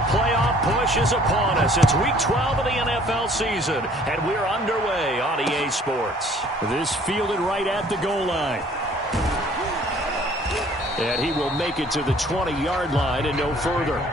playoff push is upon us. It's Week 12 of the NFL season, and we're underway on EA Sports. This fielded right at the goal line. And he will make it to the 20-yard line and no further.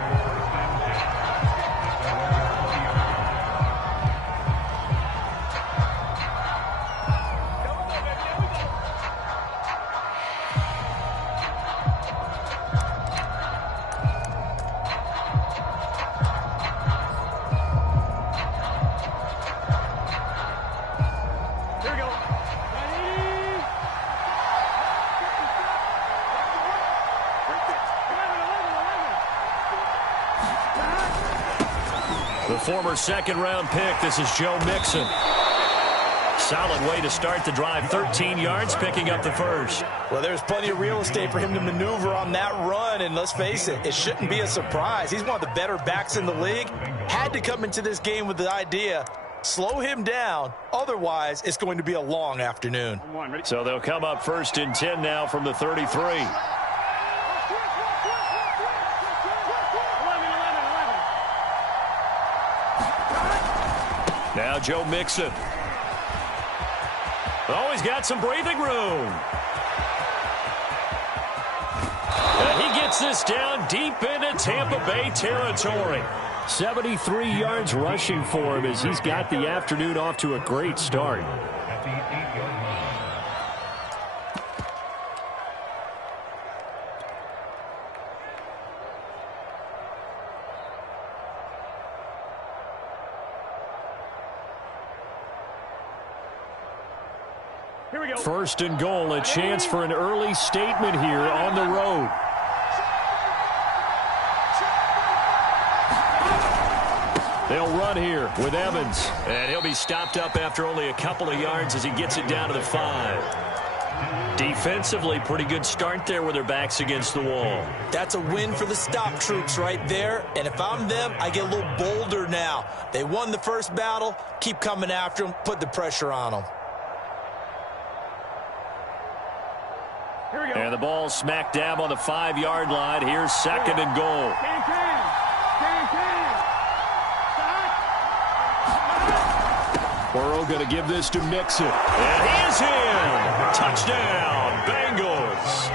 The former second-round pick, this is Joe Mixon. Solid way to start the drive, 13 yards, picking up the first. Well, there's plenty of real estate for him to maneuver on that run, and let's face it, it shouldn't be a surprise. He's one of the better backs in the league. Had to come into this game with the idea, slow him down, otherwise it's going to be a long afternoon. So they'll come up first and 10 now from the 33. Now Joe Mixon. Oh, he's got some breathing room. And he gets this down deep into Tampa Bay territory. 73 yards rushing for him as he's got the afternoon off to a great start. First and goal, a chance for an early statement here on the road. They'll run here with Evans. And he'll be stopped up after only a couple of yards as he gets it down to the 5. Defensively, pretty good start there with their backs against the wall. That's a win for the stop troops right there. And if I'm them, I get a little bolder now. They won the first battle. Keep coming after them. Put the pressure on them. And the ball smack dab on the 5-yard line. Here's second and goal. Burrow going to give this to Mixon. And he is in. Touchdown, Bengals.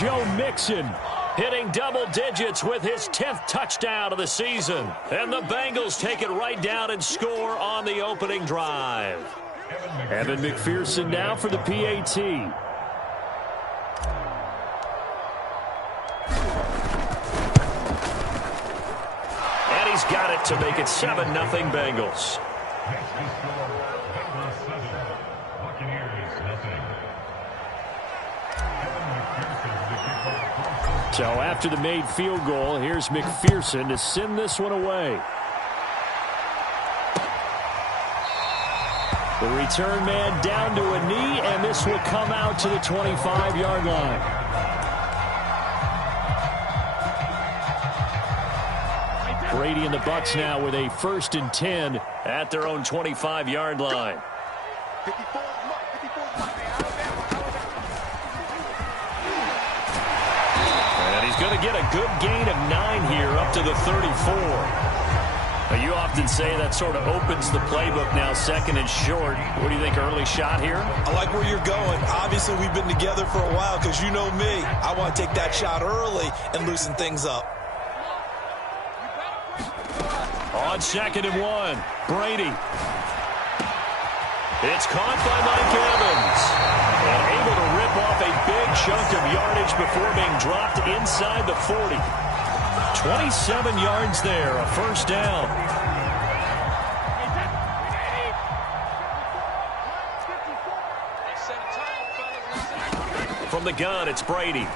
Joe Mixon hitting double digits with his 10th touchdown of the season. And the Bengals take it right down and score on the opening drive. Evan McPherson now for the PAT. He's got it to make it 7-0 Bengals. So after the made field goal, here's McPherson to send this one away. The return man down to a knee, and this will come out to the 25-yard line. Brady and the Bucs now with a 1st and 10 at their own 25-yard line. And he's going to get a good gain of 9 here up to the 34. Now, you often say that sort of opens the playbook now, 2nd and short. What do you think, early shot here? I like where you're going. Obviously, we've been together for a while because you know me. I want to take that shot early and loosen things up. On 2nd and 1, Brady. It's caught by Mike Evans. And able to rip off a big chunk of yardage before being dropped inside the 40. 27 yards there, a 1st down. From the gun, it's Brady.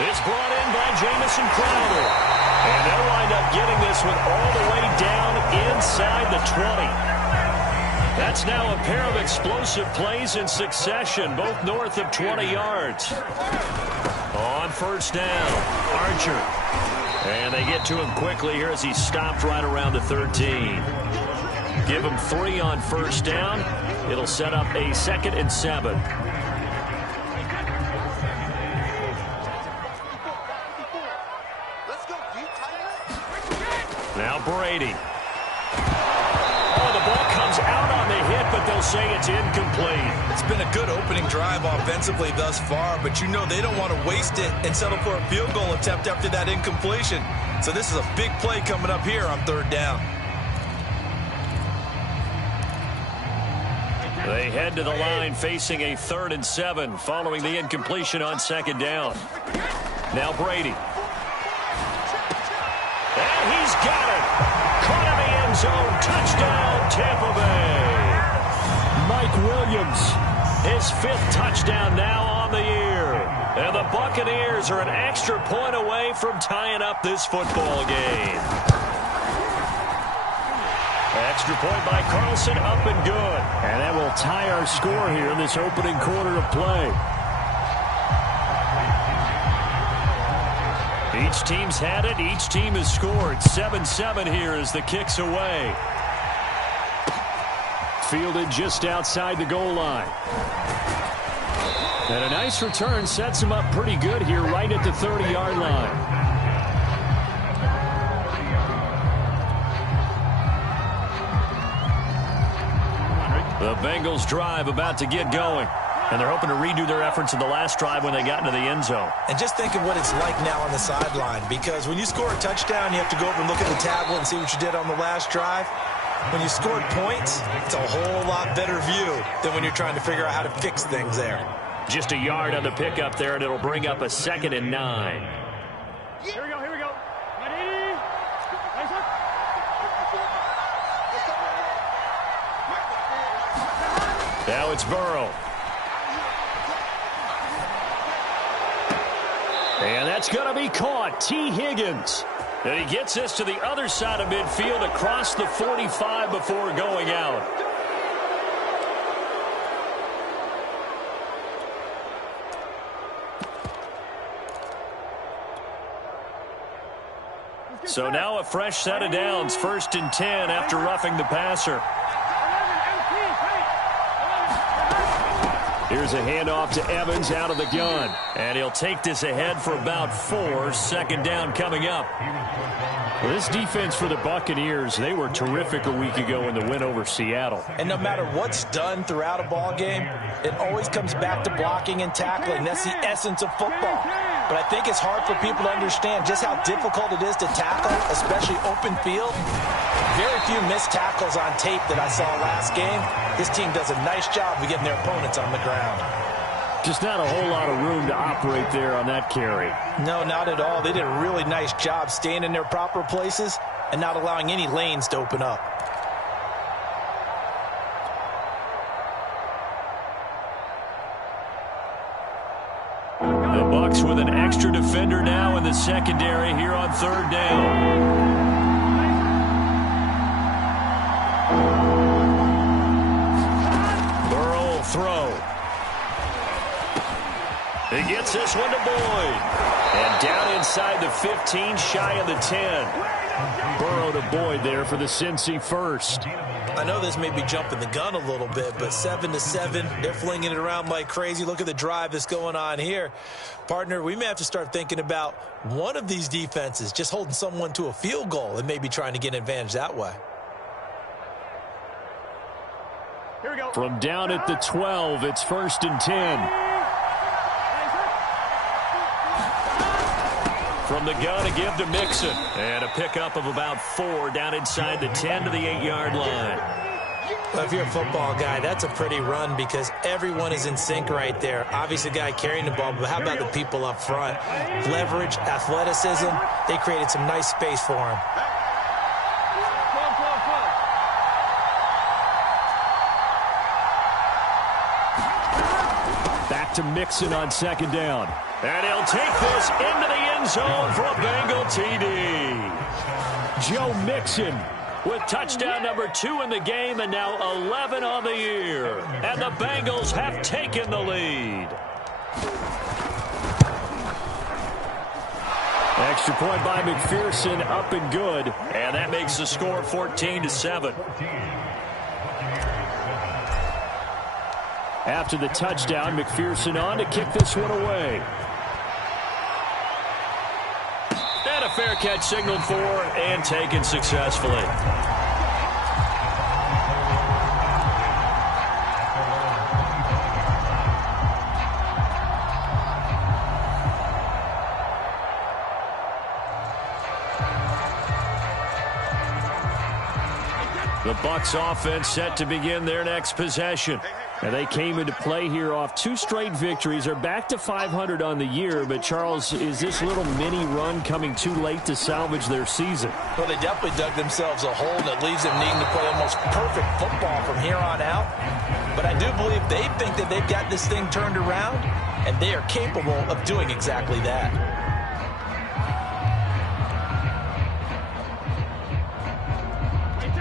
It's brought in by Jamison Crowder. And they'll wind up getting this one all the way down inside the 20. That's now a pair of explosive plays in succession, both north of 20 yards. On 1st down, Archer. And they get to him quickly here as he's stopped right around the 13. Give him 3 on 1st down. It'll set up a 2nd and 7. Brady. Oh, the ball comes out on the hit, but they'll say it's incomplete. It's been a good opening drive offensively thus far, but you know they don't want to waste it and settle for a field goal attempt after that incompletion. So this is a big play coming up here on 3rd down. They head to the line facing a 3rd and 7 following the incompletion on 2nd down. Now Brady. And he's got it. Caught in the end zone. Touchdown, Tampa Bay. Mike Williams, his 5th touchdown now on the year. And the Buccaneers are an extra point away from tying up this football game. Extra point by Carlson, up and good. And that will tie our score here in this opening quarter of play. Each team's had it. Each team has scored. 7-7 here as the kick's away. Fielded just outside the goal line. And a nice return sets him up pretty good here right at the 30-yard line. The Bengals drive about to get going. And they're hoping to redo their efforts in the last drive when they got into the end zone. And just think of what it's like now on the sideline, because when you score a touchdown, you have to go over and look at the tablet and see what you did on the last drive. When you scored points, it's a whole lot better view than when you're trying to figure out how to fix things there. Just a yard on the pickup there, and it'll bring up a 2nd and 9. Here we go, here we go. Ready? Now it's Burrow. And that's going to be caught. T. Higgins. And he gets this to the other side of midfield across the 45 before going out. So now a fresh set of downs. 1st and 10 after roughing the passer. Here's a handoff to Evans out of the gun. And he'll take this ahead for about 4. 2nd down coming up. Well, this defense for the Buccaneers, they were terrific a week ago in the win over Seattle. And no matter what's done throughout a ball game, it always comes back to blocking and tackling. That's the essence of football. But I think it's hard for people to understand just how difficult it is to tackle, especially open field. Very few missed tackles on tape that I saw last game. This team does a nice job of getting their opponents on the ground. Just not a whole lot of room to operate there on that carry. No, not at all. They did a really nice job staying in their proper places and not allowing any lanes to open up. The Bucs with an extra defender now in the secondary here on 3rd down. Burrow throw. He gets this one to Boyd. And down inside the 15, shy of the 10. Burrow to Boyd there for the Cincy first. I know this may be jumping the gun a little bit, but 7-7, they're flinging it around like crazy. Look at the drive that's going on here. Partner, we may have to start thinking about one of these defenses just holding someone to a field goal and maybe trying to get an advantage that way. Here we go. From down at the 12, it's 1st and 10. From the gun, a give to Mixon. And a pickup of about 4 down inside the 10 to the 8-yard line. Well, if you're a football guy, that's a pretty run because everyone is in sync right there. Obviously, the guy carrying the ball, but how about the people up front? Leverage, athleticism, they created some nice space for him. Back to Mixon on 2nd down. And he'll take this into the end zone for a Bengal TD. Joe Mixon with touchdown number 2 in the game and now 11 on the year. And the Bengals have taken the lead. Extra point by McPherson, up and good. And that makes the score 14-7. After the touchdown, McPherson on to kick this one away. And a fair catch signaled for and taken successfully. The Bucs offense set to begin their next possession. And they came into play here off 2 straight victories. They're back to 500 on the year. But, Charles, is this little mini run coming too late to salvage their season? Well, they definitely dug themselves a hole that leaves them needing to play almost perfect football from here on out. But I do believe they think that they've got this thing turned around, and they are capable of doing exactly that.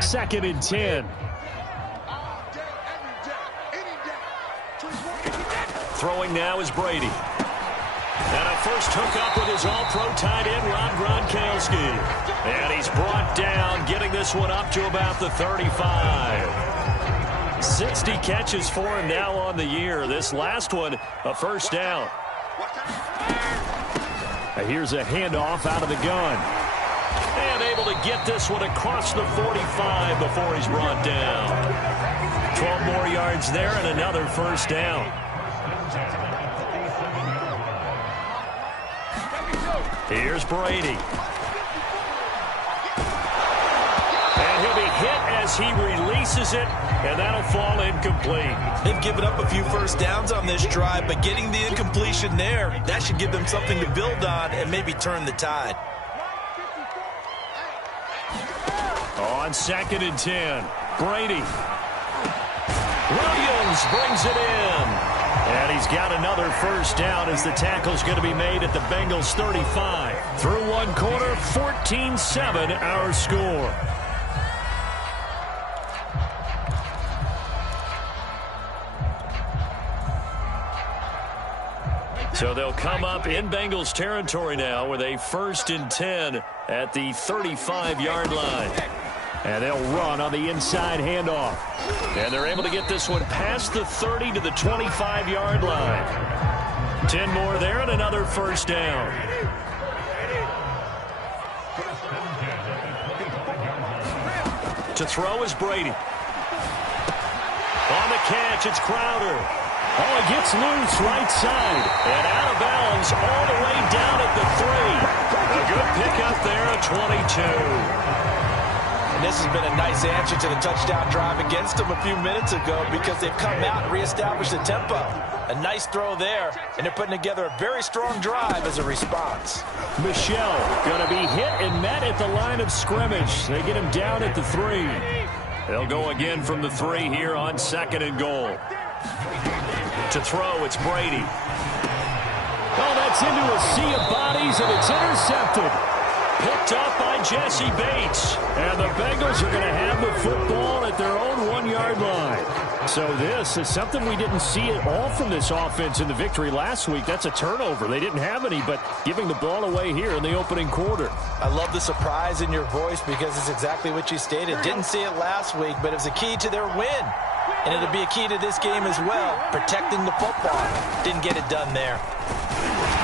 Second and 10. Throwing now is Brady. And a first hookup with his all-pro tight end, Rob Gronkowski. And he's brought down, getting this one up to about the 35. 60 catches for him now on the year. This last one, a first down. Here's a handoff out of the gun. And able to get this one across the 45 before he's brought down. 12 more yards there and another first down. Here's Brady. And he'll be hit as he releases it, and that'll fall incomplete. They've given up a few first downs on this drive, but getting the incompletion there, that should give them something to build on and maybe turn the tide. On second and 10, Brady. Williams brings it in. And he's got another first down as the tackle's going to be made at the Bengals 35. Through one quarter, 14-7 our score. So they'll come up in Bengals territory now with a 1st and 10 at the 35-yard line. And they'll run on the inside handoff. And they're able to get this one past the 30 to the 25-yard line. 10 more there and another first down. To throw is Brady. On the catch, it's Crowder. Oh, it gets loose right side. And out of bounds all the way down at the 3. A good pickup there at 22. This has been a nice answer to the touchdown drive against them a few minutes ago because they've come out and reestablished the tempo. A nice throw there, and they're putting together a very strong drive as a response. Michel going to be hit and met at the line of scrimmage. They get him down at the 3. They'll go again from the 3 here on 2nd and goal. To throw, it's Brady. Oh, that's into a sea of bodies, and it's intercepted. Picked up by Jesse Bates. And the Bengals are going to have the football at their own 1-yard line. So this is something we didn't see at all from this offense in the victory last week. That's a turnover. They didn't have any, but giving the ball away here in the opening quarter. I love the surprise in your voice because it's exactly what you stated. Didn't see it last week, but it was a key to their win. And it'll be a key to this game as well, protecting the football. Didn't get it done there.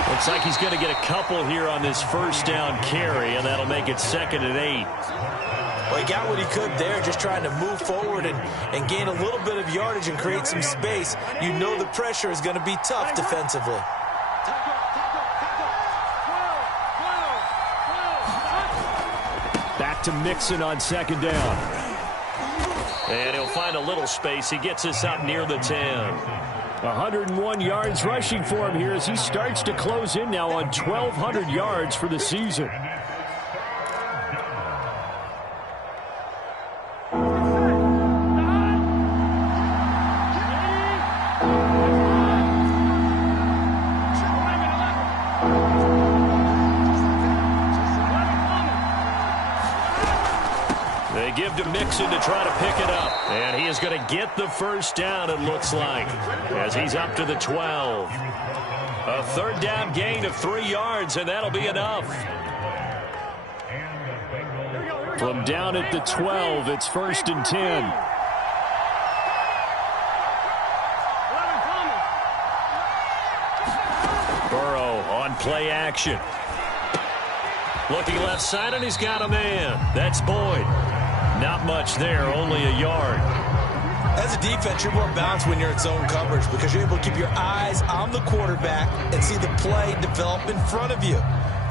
Looks like he's going to get a couple here on this first down carry, and that'll make it 2nd and 8. Well, he got what he could there, just trying to move forward and gain a little bit of yardage and create some space. You know the pressure is going to be tough defensively. Back to Mixon on 2nd down. And he'll find a little space. He gets us up near the 10. 101 yards rushing for him here as he starts to close in now on 1,200 yards for the season. They give to Mixon to try to pick it up. And he is going to get the first down, it looks like, as he's up to the 12. A 3rd down gain of 3 yards, and that'll be enough. From down at the 12, it's 1st and 10. Burrow on play action. Looking left side, and he's got a man. That's Boyd. Not much there, only a yard. As a defense, you're more balanced when you're in zone coverage because you're able to keep your eyes on the quarterback and see the play develop in front of you.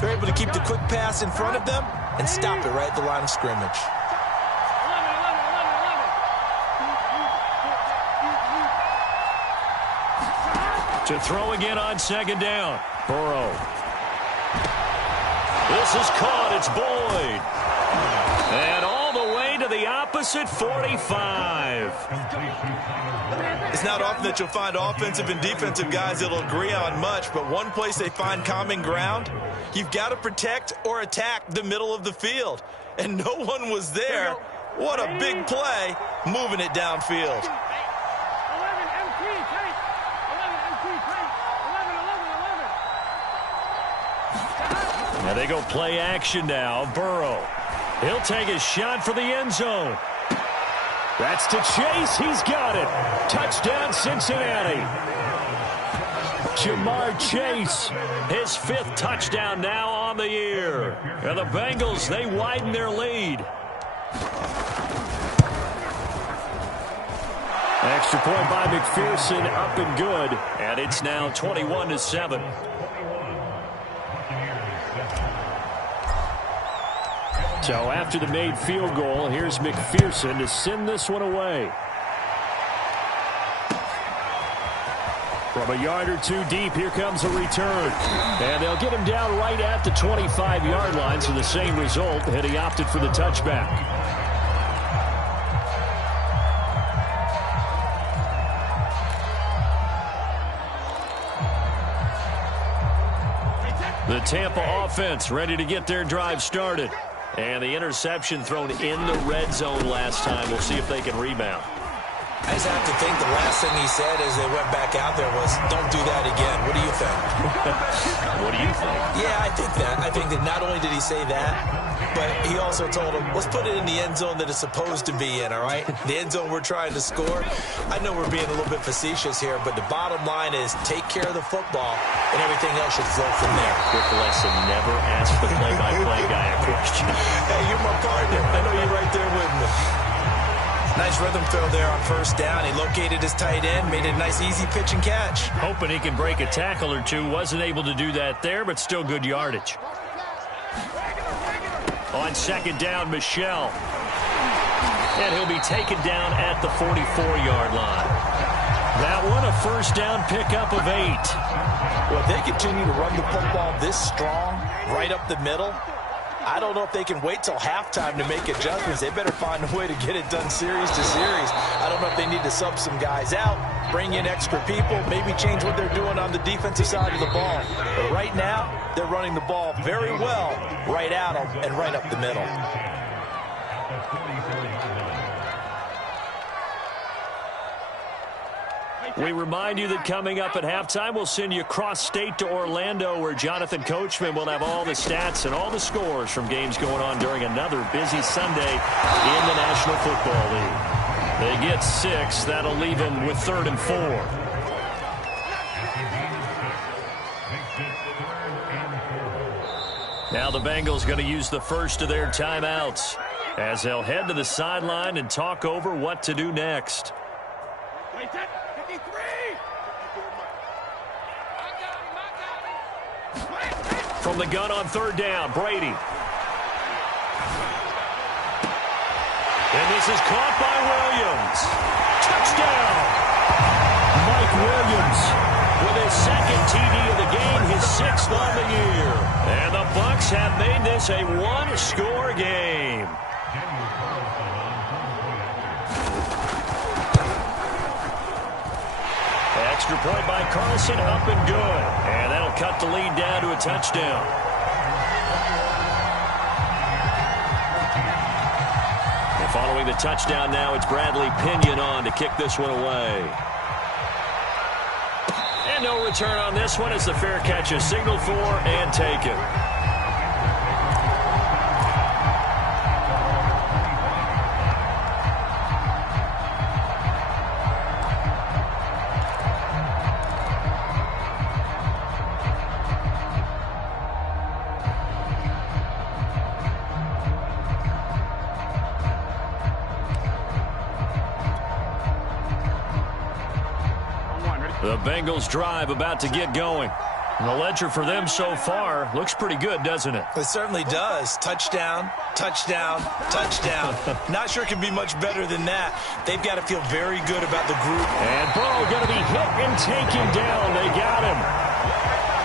You're able to keep the quick pass in front of them and stop it right at the line of scrimmage. To throw again on second down. Burrow. This is caught. It's Boyd. And all the way to the opposite 45. It's not often that you'll find offensive and defensive guys that'll agree on much, but one place they find common ground, you've got to protect or attack the middle of the field. And no one was there. What a big play, moving it downfield. Now they go play action now. Burrow. He'll take a shot for the end zone. That's to Chase. He's got it. Touchdown, Cincinnati. Jamar Chase, his 5th touchdown now on the year. And the Bengals, they widen their lead. Extra point by McPherson, up and good. And it's now 21-7. So after the made field goal, here's McPherson to send this one away. From a yard or two deep, here comes a return. And they'll get him down right at the 25-yard line, so the same result, and he opted for the touchback. The Tampa offense ready to get their drive started. And the interception thrown in the red zone last time. We'll see if they can rebound. I just have to think the last thing he said as they went back out there was, don't do that again. What do you think? What do you think? Yeah, I think that. I think that not only did he say that, but he also told him, let's put it in the end zone that it's supposed to be in, all right? The end zone we're trying to score. I know we're being a little bit facetious here, but the bottom line is take care of the football, and everything else should flow from there. Quick lesson, never ask the play-by-play guy a question. Hey, you're my partner. I know you're right there with me. Nice rhythm throw there on first down. He located his tight end, made it a nice easy pitch and catch. Hoping he can break a tackle or two. Wasn't able to do that there, but still good yardage. On second down, Michel. And he'll be taken down at the 44-yard line. That one, a first down pickup of 8. Well, if they continue to run the football this strong, right up the middle, I don't know if they can wait till halftime to make adjustments. They better find a way to get it done series to series. I don't know if they need to sub some guys out, bring in extra people, maybe change what they're doing on the defensive side of the ball. But right now, they're running the ball very well right at them and right up the middle. We remind you that coming up at halftime, we'll send you cross-state to Orlando, where Jonathan Coachman will have all the stats and all the scores from games going on during another busy Sunday in the National Football League. They get 6. That'll leave them with 3rd and 4. Now the Bengals going to use the first of their timeouts as they'll head to the sideline and talk over what to do next. From the gun on 3rd down, Brady. And this is caught by Williams. Touchdown! Mike Williams with his 2nd TD of the game, his 6th on the year. And the Bucs have made this a 1-score game. Extra point by Carlson, up and good. And that'll cut the lead down to a touchdown. And following the touchdown now, it's Bradley Pinion on to kick this one away. And no return on this one as the fair catch is signaled for and taken. Bengals drive about to get going. And the ledger for them so far looks pretty good, doesn't it? It certainly does. Touchdown, touchdown, touchdown. Not sure it can be much better than that. They've got to feel very good about the group. And Burrow going to be hit and taken down. They got him.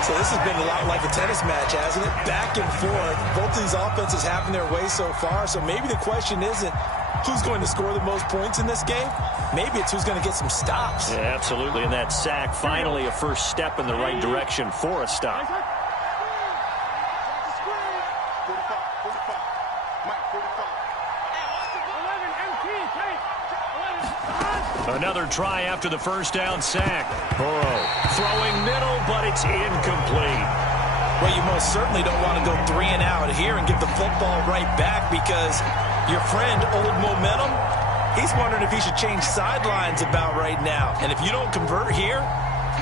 So this has been a lot like a tennis match, hasn't it? Back and forth. Both of these offenses having their way so far. So maybe the question isn't who's going to score the most points in this game. Maybe it's who's going to get some stops. Yeah, absolutely. And that sack, finally a first step in the right direction for a stop. Another try after the first down sack. Burrow throwing middle, but it's incomplete. Well, you most certainly don't want to go 3 and out here and give the football right back because your friend, Old Momentum, he's wondering if he should change sidelines about right now. And if you don't convert here,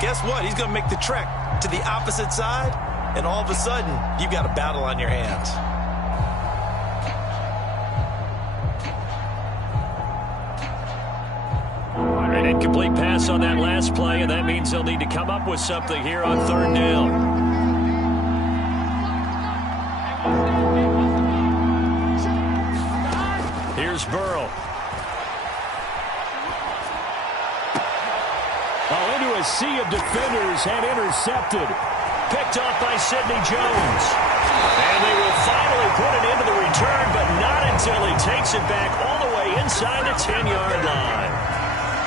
guess what? He's going to make the trek to the opposite side, and all of a sudden, you've got a battle on your hands. An incomplete pass on that last play, and that means they'll need to come up with something here on third down. Here's Burrow. Into a sea of defenders and intercepted. Picked off by Sidney Jones. And they will finally put it into the return, but not until he takes it back all the way inside the 10-yard line.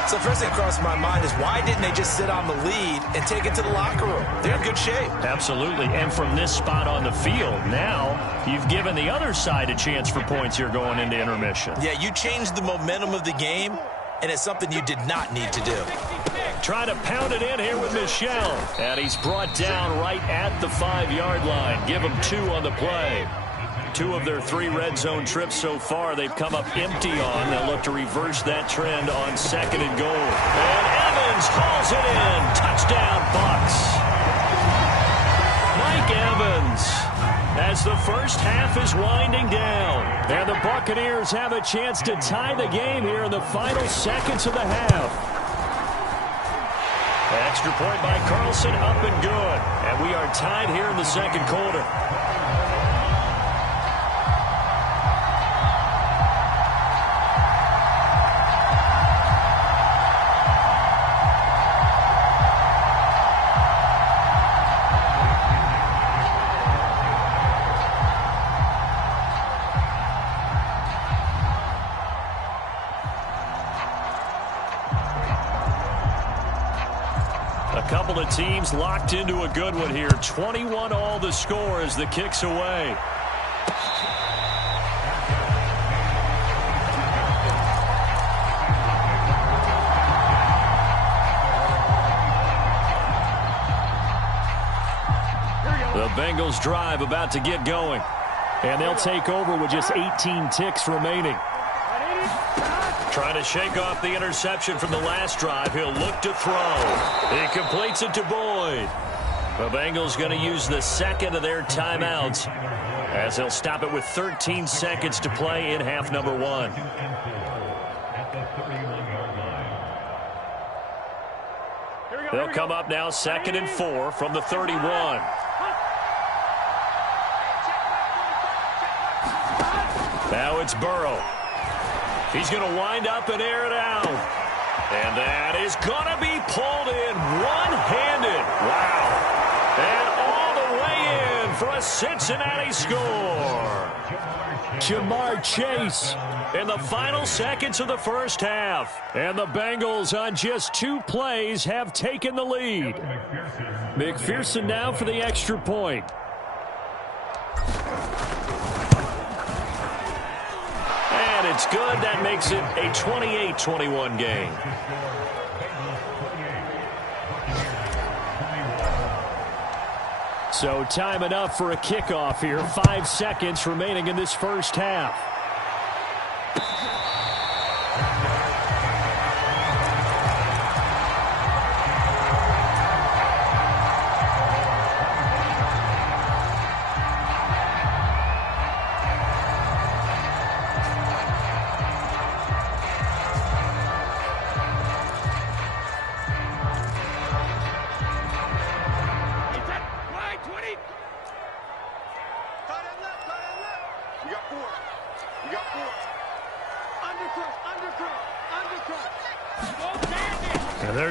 So first thing across my mind is why didn't they just sit on the lead and take it to the locker room? They're in good shape. Absolutely. And from this spot on the field, now you've given the other side a chance for points here going into intermission. Yeah, you changed the momentum of the game, and it's something you did not need to do. Trying to pound it in here with Michel. And he's brought down right at the 5-yard line. Give him 2 on the play. 2 of their 3 red zone trips so far they've come up empty on. They'll look to reverse that trend on 2nd and goal. And Evans hauls it in. Touchdown, Bucs. Mike Evans as the first half is winding down. And the Buccaneers have a chance to tie the game here in the final seconds of the half. Extra point by Carlson, up and good. And we are tied here in the second quarter. A couple of teams locked into a good one here. 21 all the score as the kick's away. The Bengals drive about to get going. And they'll take over with just 18 ticks remaining. Trying to shake off the interception from the last drive. He'll look to throw. He completes it to Boyd. The Bengals going to use the second of their timeouts as they'll stop it with 13 seconds to play in half number 1. They'll come up now 2nd and 4 from the 31. Now it's Burrow. He's going to wind up and air it out. And that is going to be pulled in one-handed. Wow. And all the way in for a Cincinnati score. Jamar Chase in the final seconds of the first half. And the Bengals on just 2 plays have taken the lead. McPherson now for the extra point. And it's good. That makes it a 28-21 game. So time enough for a kickoff here. 5 seconds remaining in this first half.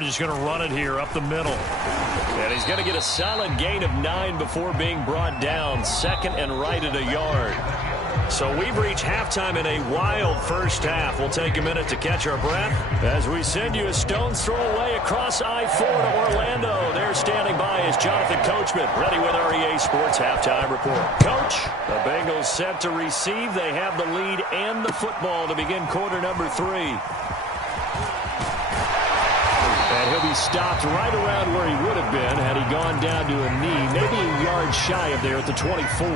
just going to run it here up the middle. And he's going to get a solid gain of 9 before being brought down. Second and right at a yard. So we've reached halftime in a wild first half. We'll take a minute to catch our breath as we send you a stone's throw away across I-4 to Orlando. There standing by is Jonathan Coachman, ready with our EA Sports Halftime Report. Coach, the Bengals set to receive. They have the lead and the football to begin quarter number 3. And he'll be stopped right around where he would have been had he gone down to a knee, maybe a yard shy of there at the 24.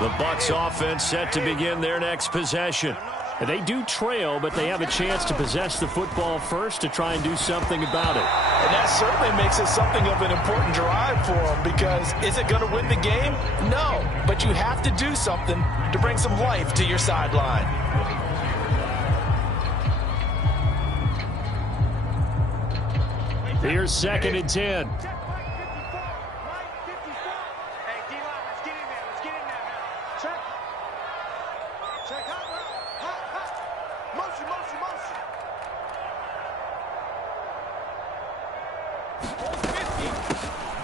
The Bucs offense set to begin their next possession. They do trail, but they have a chance to possess the football first to try and do something about it. And that certainly makes it something of an important drive for them, because is it going to win the game? No, but you have to do something to bring some life to your sideline. Here's 2nd and 10.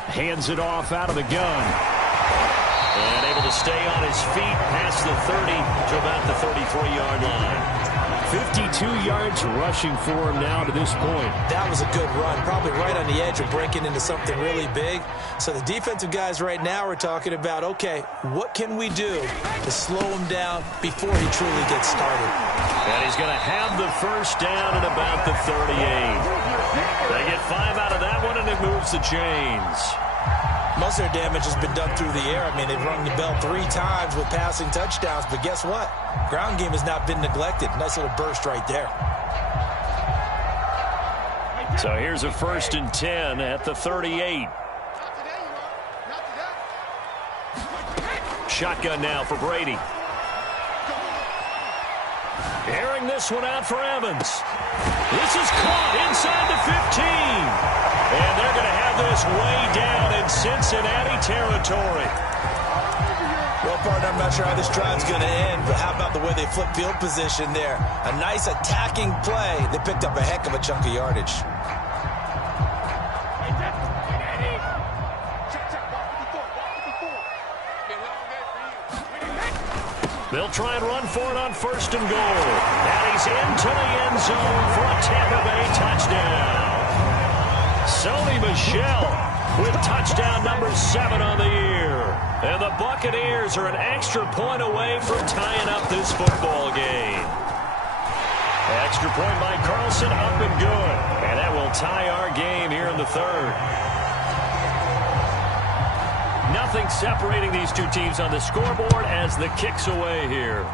Hands it off out of the gun. And able to stay on his feet past the 30 to about the 33-yard line. 52 yards rushing for him now to this point. That was a good run, probably right on the edge of breaking into something really big. So the defensive guys right now are talking about, okay, what can we do to slow him down before he truly gets started? And he's going to have the first down at about the 38. They get 5 out of that one, and it moves the chains. Most of their damage has been done through the air. I mean, they've rung the bell 3 times with passing touchdowns, but guess what? Ground game has not been neglected. Nice little burst right there. So here's a 1st and 10 at the 38. Shotgun now for Brady. Airing this one out for Evans. This is caught inside the 15. And they're going to have this way down in Cincinnati territory. Well, partner, I'm not sure how this drive's going to end, but how about the way they flip field position there? A nice attacking play. They picked up a heck of a chunk of yardage. They'll try and run for it on 1st and goal. And he's into the end zone for a Tampa Bay touchdown. Sony Michel with touchdown number 7 on the year. And the Buccaneers are an extra point away from tying up this football game. Extra point by Carlson, up and good. And that will tie our game here in the 3rd. Nothing separating these two teams on the scoreboard as the kick's away here.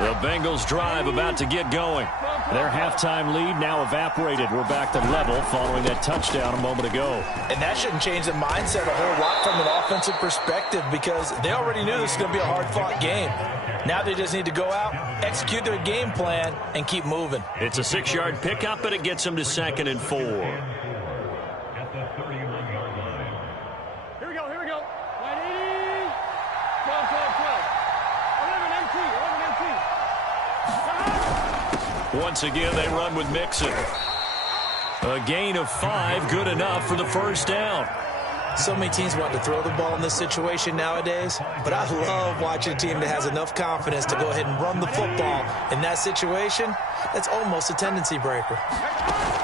The Bengals drive about to get going. Their halftime lead now evaporated. We're back to level following that touchdown a moment ago. And that shouldn't change the mindset a whole lot from an offensive perspective, because they already knew this was going to be a hard-fought game. Now they just need to go out, execute their game plan, and keep moving. It's a 6-yard pickup, and it gets them to 2nd and 4. Here we go, here we go. 180. 12, 12, 12. 11 MT, 11 MT. Once again, they run with Mixon. A gain of 5, good enough for the first down. So many teams want to throw the ball in this situation nowadays, but I love watching a team that has enough confidence to go ahead and run the football. In that situation, that's almost a tendency breaker.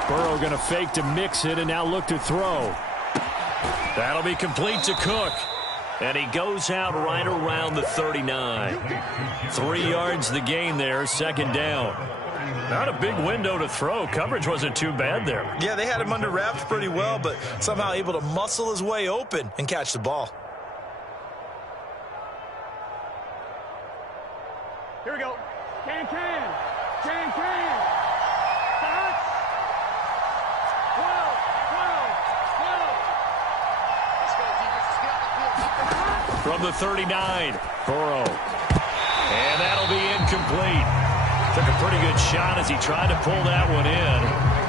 Burrow going to fake to Mixon and now look to throw. That'll be complete to Cook. And he goes out right around the 39. 3 yards the gain there, 2nd down. Not a big window to throw. Coverage wasn't too bad there. Yeah, they had him under wraps pretty well, but somehow able to muscle his way open and catch the ball. Here we go. Can. Touch. 12. Let's go, defense. Let's get on the field. From the 39, Burrow. And that'll be incomplete. Took a pretty good shot as he tried to pull that one in.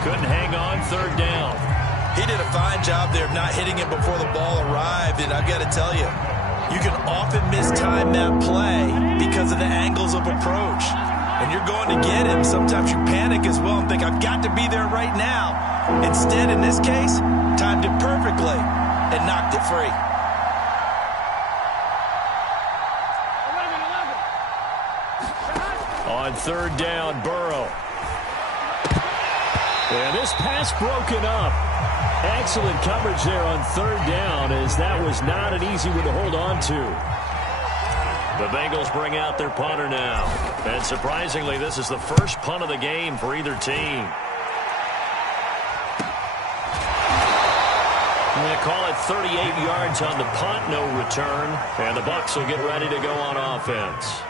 Couldn't hang on third down. He did a fine job there of not hitting it before the ball arrived, and I've got to tell you, you can often mistime that play because of the angles of approach. And you're going to get him. Sometimes you panic as well and think, I've got to be there right now. Instead, in this case, timed it perfectly and knocked it free. 11. On third down, Burrow. And this pass broken up. Excellent coverage there on third down, as that was not an easy one to hold on to. The Bengals bring out their punter now. And surprisingly, this is the first punt of the game for either team. They call it 38 yards on the punt, no return. And the Bucs will get ready to go on offense.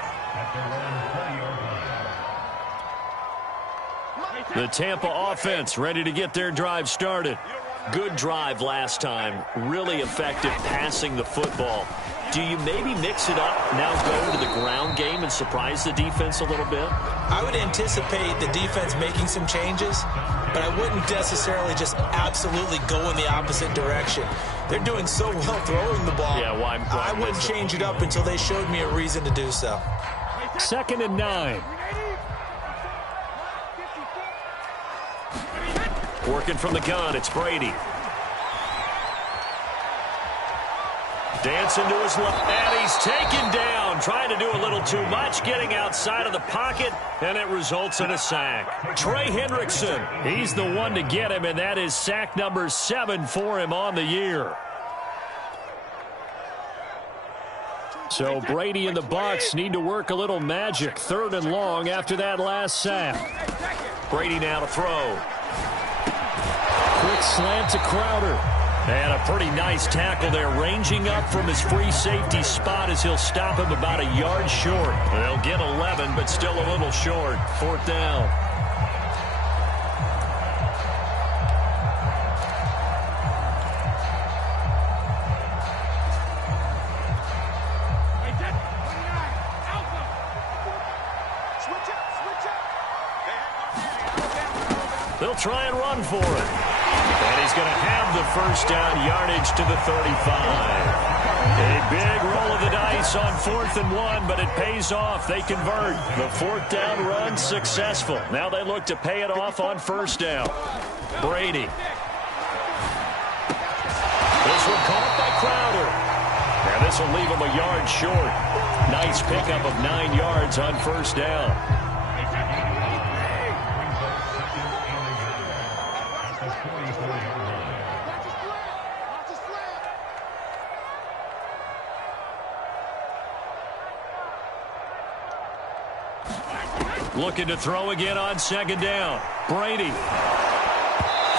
The Tampa offense ready to get their drive started. Good drive last time. Really effective passing the football. Do you maybe mix it up, now go to the ground game and surprise the defense a little bit? I would anticipate the defense making some changes, but I wouldn't necessarily just absolutely go in the opposite direction. They're doing so well throwing the ball. Yeah, why I wouldn't change it up until they showed me a reason to do so. 2nd and 9. Working from the gun, it's Brady. Dancing to his left, and he's taken down, trying to do a little too much, getting outside of the pocket, and it results in a sack. Trey Hendrickson, he's the one to get him, and that is sack number 7 for him on the year. So Brady and the Bucs need to work a little magic, 3rd and long after that last sack. Brady now to throw. Quick slant to Crowder. And a pretty nice tackle there, ranging up from his free safety spot as he'll stop him about a yard short. They'll get 11, but still a little short. 4th down. They'll try and run for it. And he's going to have the first down, yardage to the 35. A big roll of the dice on 4th and 1, but it pays off. They convert. The 4th down run successful. Now they look to pay it off on 1st down. Brady. This one caught by Crowder. And this will leave him a yard short. Nice pickup of 9 yards on 1st down. Looking to throw again on 2nd down. Brady.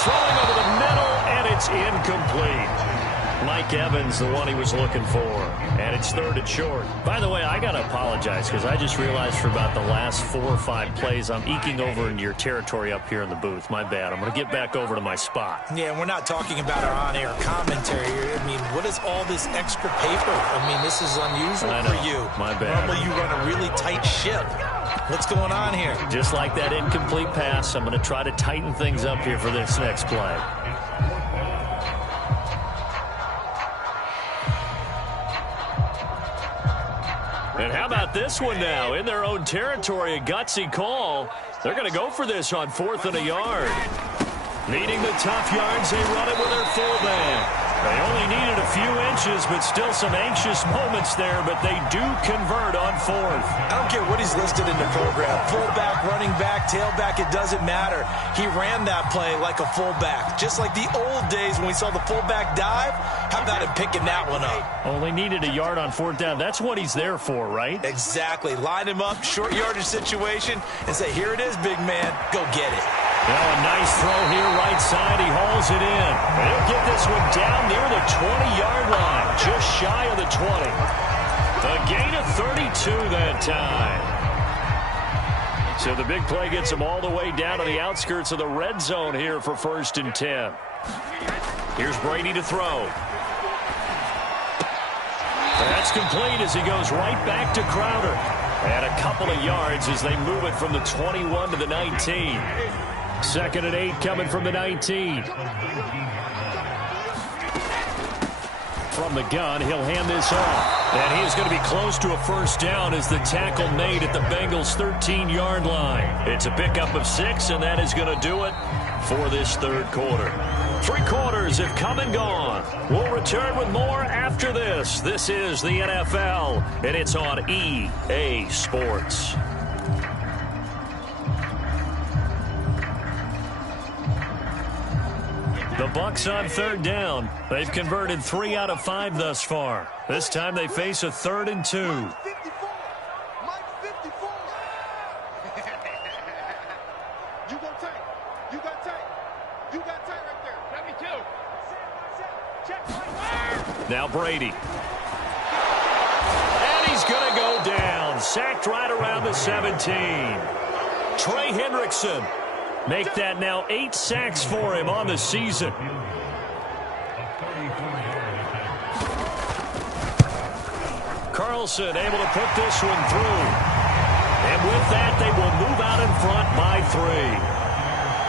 Throwing over the middle, and it's incomplete. Mike Evans, the one he was looking for. And it's 3rd and short. By the way, I got to apologize because I just realized for about the last 4 or 5 plays, I'm eking over into your territory up here in the booth. My bad. I'm going to get back over to my spot. Yeah, we're not talking about our on-air commentary here. I mean, what is all this extra paper? I mean, this is unusual for you. My bad. Normally you run a really tight ship. What's going on here? Just like that incomplete pass, I'm going to try to tighten things up here for this next play. And how about this one now? In their own territory, a gutsy call. They're going to go for this on 4th and a yard. Needing the tough yards, they run it with their fullback. They only needed a few inches, but still some anxious moments there, but they do convert on 4th. I don't care what he's listed in the program. Fullback, running back, tailback, it doesn't matter. He ran that play like a fullback, just like the old days when we saw the fullback dive. How about him picking that one up? Only needed a yard on 4th down. That's what he's there for, right? Exactly. Line him up, short yardage situation, and say, here it is, big man. Go get it. Well, a nice throw here, right side. He hauls it in. He'll get this one down near the 20-yard line, just shy of the 20. A gain of 32 that time. So the big play gets him all the way down to the outskirts of the red zone here for 1st and 10. Here's Brady to throw. That's complete as he goes right back to Crowder. And a couple of yards as they move it from the 21 to the 19. 2nd and 8 coming from the 19. From the gun, he'll hand this off. And he is going to be close to a first down as the tackle made at the Bengals' 13-yard line. It's a pickup of 6, and that is going to do it for this third quarter. 3 quarters have come and gone. We'll return with more after this. This is the NFL, and it's on EA Sports. The Bucs on 3rd down. They've converted 3 out of 5 thus far. This time they face a 3rd and 2. Now Brady. And he's going to go down. Sacked right around the 17. Trey Hendrickson. Make that now 8 sacks for him on the season. Carlson able to put this one through. And with that, they will move out in front by 3.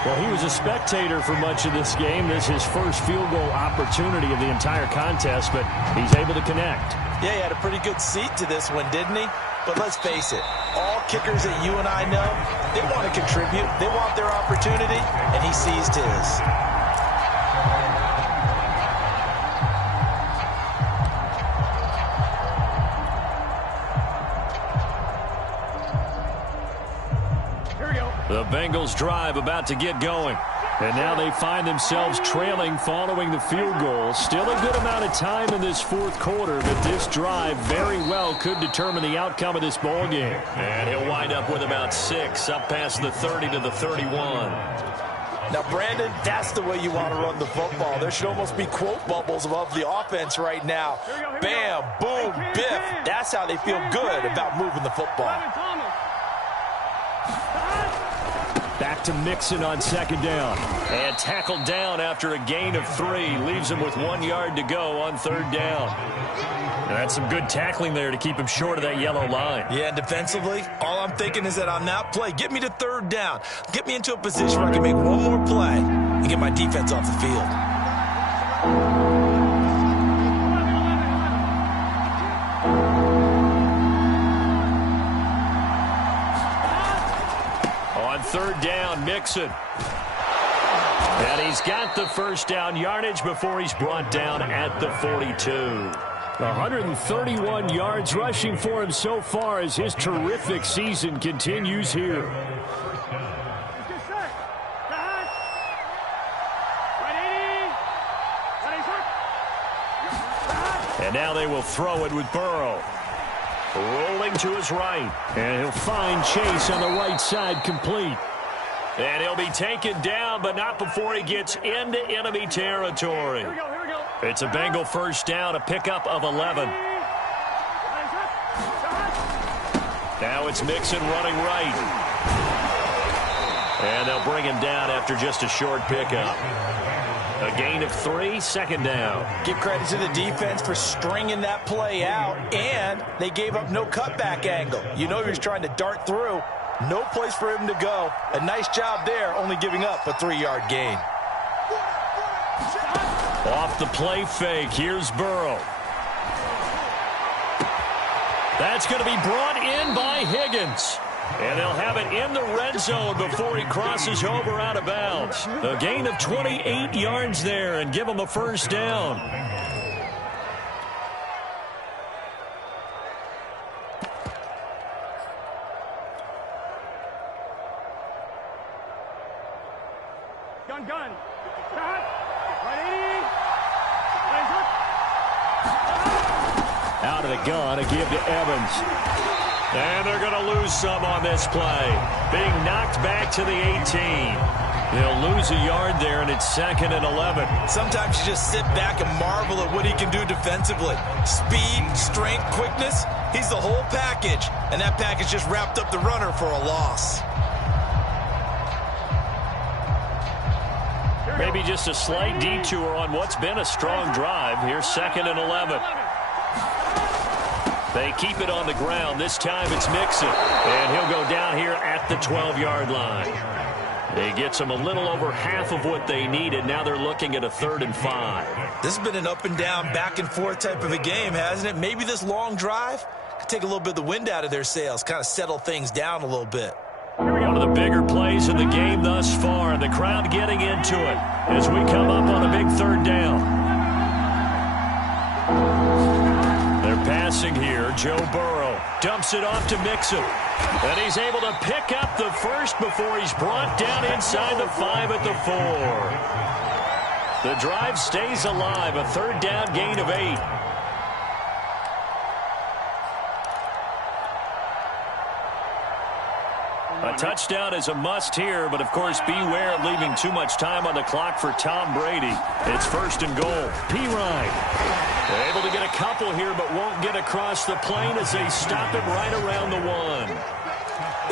Well, he was a spectator for much of this game. This is his first field goal opportunity of the entire contest, but he's able to connect. Yeah, he had a pretty good seat to this one, didn't he? But let's face it, all kickers that you and I know, they want to contribute. They want their opportunity, and he seized his. The Bengals drive about to get going. And now they find themselves trailing following the field goal. Still a good amount of time in this fourth quarter, but this drive very well could determine the outcome of this ball game. And he'll wind up with about 6 up past the 30 to the 31. Now, Brandon, that's the way you want to run the football. There should almost be quote bubbles above the offense right now. Bam, boom, biff. That's how they feel good about moving the football. Back to Mixon on 2nd down. And tackled down after a gain of 3. Leaves him with 1 yard to go on 3rd down. And that's some good tackling there to keep him short of that yellow line. Yeah, and defensively, all I'm thinking is that on that play, get me to 3rd down. Get me into a position where I can make one more play and get my defense off the field. On 3rd down, Mixon. And he's got the first down yardage before he's brought down at the 42. 131 yards rushing for him so far as his terrific season continues here. And now they will throw it with Burrow. Rolling to his right. And he'll find Chase on the right side complete. And he'll be taken down, but not before he gets into enemy territory. Here we go. It's a Bengal first down, a pickup of 11. Now it's Mixon running right. And they'll bring him down after just a short pickup. A gain of 3, 2nd down. Give credit to the defense for stringing that play out, and they gave up no cutback angle. You know he was trying to dart through. No place for him to go. A nice job there, only giving up a 3-yard gain. Off the play fake, here's Burrow. That's going to be brought in by Higgins. And they'll have it in the red zone before he crosses over out of bounds. A gain of 28 yards there and give him a first down. Gun. Out of the gun, a give to Evans. And they're going to lose some on this play. Being knocked back to the 18. They'll lose a yard there, and it's 2nd and 11. Sometimes you just sit back and marvel at what he can do defensively. Speed, strength, quickness, he's the whole package. And that package just wrapped up the runner for a loss. Maybe just a slight detour on what's been a strong drive. Here's 2nd and 11. They keep it on the ground. This time it's Mixon. And he'll go down here at the 12-yard line. He gets them a little over half of what they needed. Now they're looking at a 3rd and 5. This has been an up and down, back and forth type of a game, hasn't it? Maybe this long drive could take a little bit of the wind out of their sails, kind of settle things down a little bit. One of the bigger plays in the game thus far. The crowd getting into it as we come up on a big 3rd down. They're passing here. Joe Burrow dumps it off to Mixon. And he's able to pick up the first before he's brought down inside the 5 at the 4. The drive stays alive. A 3rd down gain of 8. A touchdown is a must here, but of course beware of leaving too much time on the clock for Tom Brady. It's 1st and goal. P-Ryan. They're able to get a couple here, but won't get across the plane as they stop him right around the 1.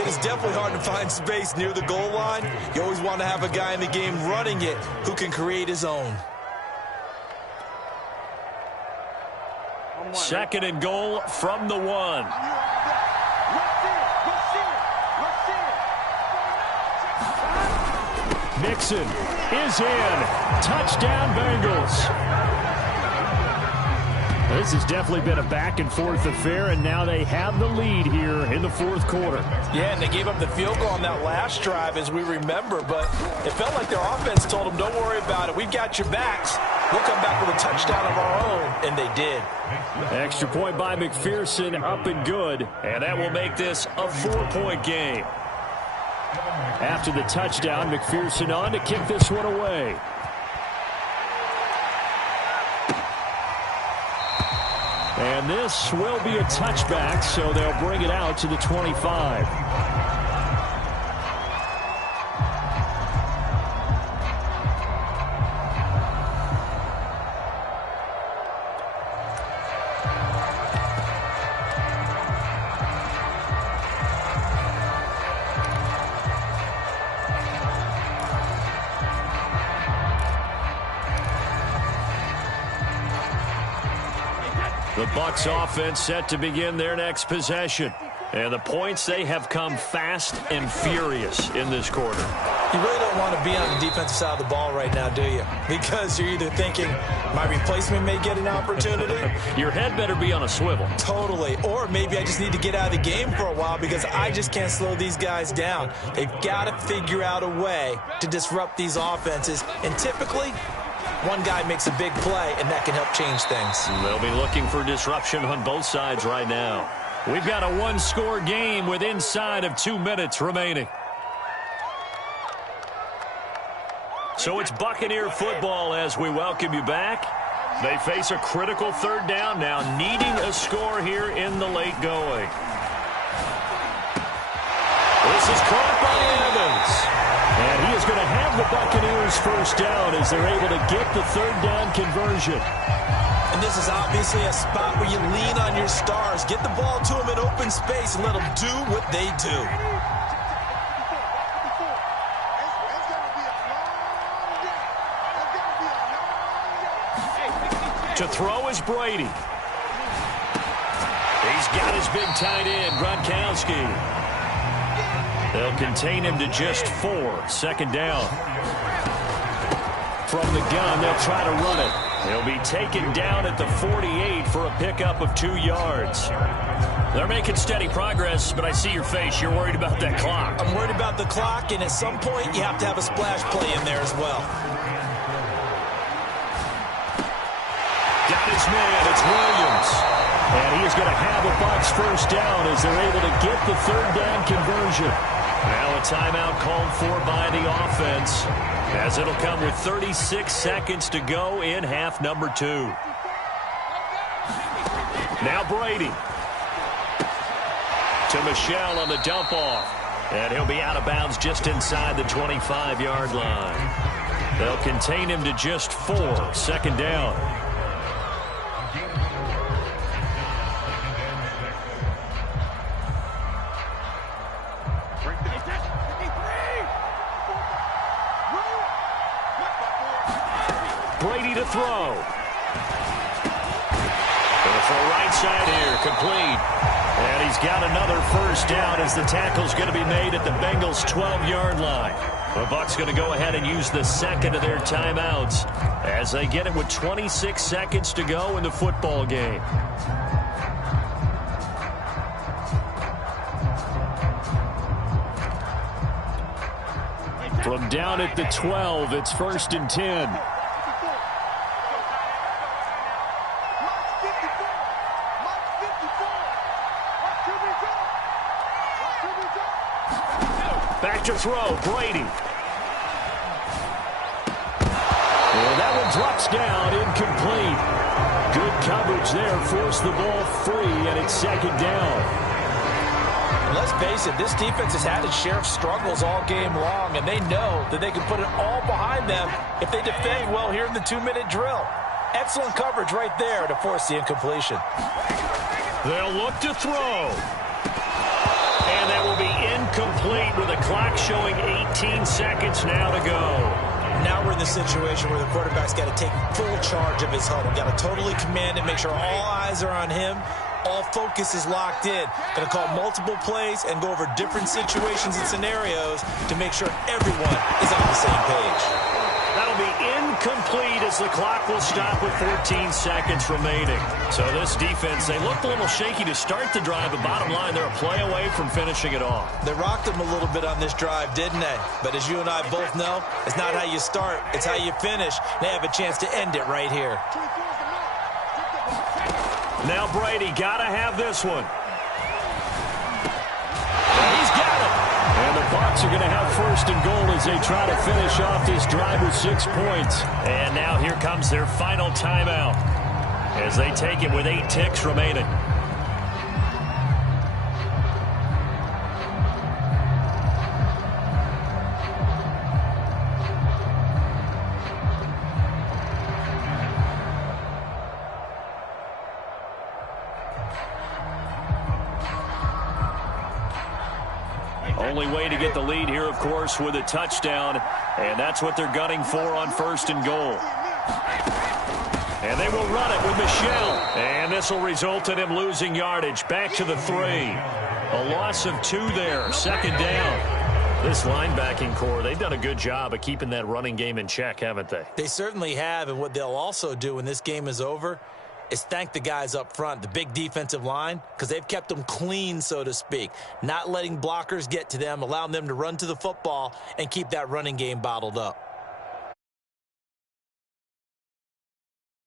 It is definitely hard to find space near the goal line. You always want to have a guy in the game running it who can create his own. 2nd and goal from the 1. Mixon is in. Touchdown, Bengals. This has definitely been a back-and-forth affair, and now they have the lead here in the 4th quarter. Yeah, and they gave up the field goal on that last drive, as we remember, but it felt like their offense told them, don't worry about it. We've got your backs. We'll come back with a touchdown of our own, and they did. Extra point by McPherson, up and good, and that will make this a 4-point game. After the touchdown, McPherson on to kick this one away. And this will be a touchback, so they'll bring it out to the 25. The Bucs offense set to begin their next possession. And the points, they have come fast and furious in this quarter. You really don't want to be on the defensive side of the ball right now, do you? Because you're either thinking, my replacement may get an opportunity. Your head better be on a swivel. Totally. Or maybe I just need to get out of the game for a while because I just can't slow these guys down. They've got to figure out a way to disrupt these offenses. And typically, one guy makes a big play, and that can help change things. They'll be looking for disruption on both sides right now. We've got a one-score game with inside of 2 minutes remaining. So it's Buccaneer football as we welcome you back. They face a critical 3rd down now, needing a score here in the late going. This is caught by Evans. And he is going to have the Buccaneers first down as they're able to get the 3rd down conversion. And this is obviously a spot where you lean on your stars. Get the ball to them in open space and let them do what they do. To throw is Brady. He's got his big tight end, Gronkowski. They'll contain him to just 4. 2nd down. From the gun, they'll try to run it. He'll be taken down at the 48 for a pickup of 2 yards. They're making steady progress, but I see your face. You're worried about that clock. I'm worried about the clock, and at some point, you have to have a splash play in there as well. Got his man. It's Williams. And he is going to have a Bucs first down as they're able to get the 3rd down conversion. Now a timeout called for by the offense, as it'll come with 36 seconds to go in half number 2. Now Brady. To Michelle on the dump off. And he'll be out of bounds just inside the 25-yard line. They'll contain him to just 4. 2nd down. Brady to throw. They'll for right side here, complete. And he's got another first down as the tackle's going to be made at the Bengals' 12-yard line. The Bucs going to go ahead and use the second of their timeouts as they get it with 26 seconds to go in the football game. From down at the 12, it's 1st and 10. Back to throw, Brady. And that one drops down, incomplete. Good coverage there, forced the ball free, and it's 2nd down. And let's face it, this defense has had its share of struggles all game long, and they know that they can put it all behind them if they defend well here in the 2-minute drill. Excellent coverage right there to force the incompletion. They'll look to throw. And that will be incomplete with the clock showing 18 seconds now to go. Now we're in the situation where the quarterback's got to take full charge of his huddle. Got to totally command it, make sure all eyes are on him. All focus is locked in. Going to call multiple plays and go over different situations and scenarios to make sure everyone is on the same page. That'll be incomplete as the clock will stop with 14 seconds remaining. So this defense, they looked a little shaky to start the drive, but bottom line, they're a play away from finishing it off. They rocked them a little bit on this drive, didn't they? But as you and I both know, it's not how you start, it's how you finish. They have a chance to end it right here. Now Brady got to have this one. He's got it. And the Bucs are going to have 1st and goal as they try to finish off this drive with 6 points. And now here comes their final timeout as they take it with 8 ticks remaining. Only way to get the lead here, of course, with a touchdown. And that's what they're gunning for on 1st and goal. And they will run it with Michel. And this will result in him losing yardage. Back to the 3. A loss of 2 there. 2nd down. This linebacking core, they've done a good job of keeping that running game in check, haven't they? They certainly have. And what they'll also do when this game is over is thank the guys up front, the big defensive line, because they've kept them clean, so to speak, not letting blockers get to them, allowing them to run to the football and keep that running game bottled up.